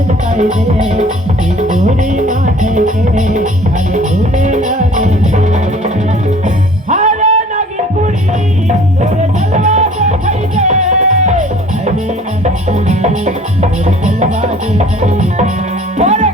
लटकाई दे सिंदूरी माथे के अरे झूले लगे हरे नगी कुड़ी तोरे जलवा दिखाई दे हरे नगी कुड़ी तोरे जलवा दिखाई दे